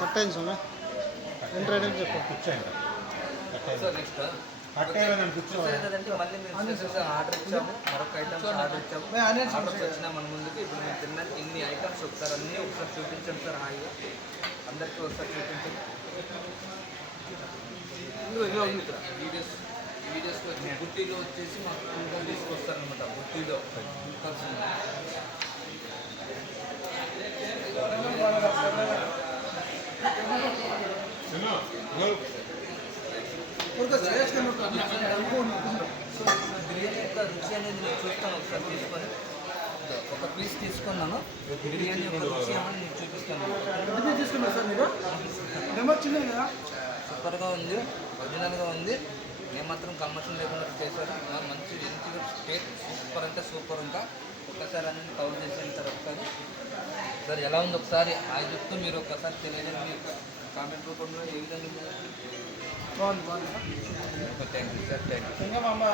Cut అయింది సొమ్మె రెండు rating చెప్పు కూర్చోండి మళ్ళీ మేము స్పెషల్స్ ఆర్డర్ ఇచ్చాము. మరొక ఐటమ్స్ ఆర్డర్ ఇచ్చాము. ఆర్డర్స్ వచ్చినా మన ముందుకి. ఇప్పుడు మేము తిన్న ఇన్ని ఐటమ్స్ ఒకసారి అన్నీ ఒకసారి చూపించండి సార్. హాయిగా అందరికీ ఒకసారి చూపించండి. ఇందులో ఇందులో ఉంది ఇక్కడ. వీడియోస్ వీడియోస్కి వచ్చి బుట్టీలో వచ్చేసి మాకు తీసుకొస్తారనమాట బుట్టీలో. కలిసి బిర్యానీ యొక్క రుచి అనేది నేను చూస్తాను ఒకసారి తీసుకొని ఒక పీస్ తీసుకున్నాను బిర్యానీ యొక్క రుచి ఏమని నేను చూపిస్తాను తీసుకున్నారు సార్ మీరు నెంబర్ చిన్నది కదా సూపర్గా ఉంది ఒరిజినల్గా ఉంది నేను మాత్రం కమర్షియల్ లేకుండా చేశారు మంచి ఎంత టేస్ట్ సూపర్ అంటే సూపర్ ఇంకా ఒక్కసారి అన్ని కవర్ చేసేయండి సార్ ఒకసారి సార్ ఎలా ఉంది ఒకసారి? ఆ చెప్తూ మీరు ఒక్కసారి తెలియజేయండి. కామెంట్ రూపంలో ఏ విధంగా బాగుంది బాగుంది thank you sir thank you ఇంకా మా అమ్మ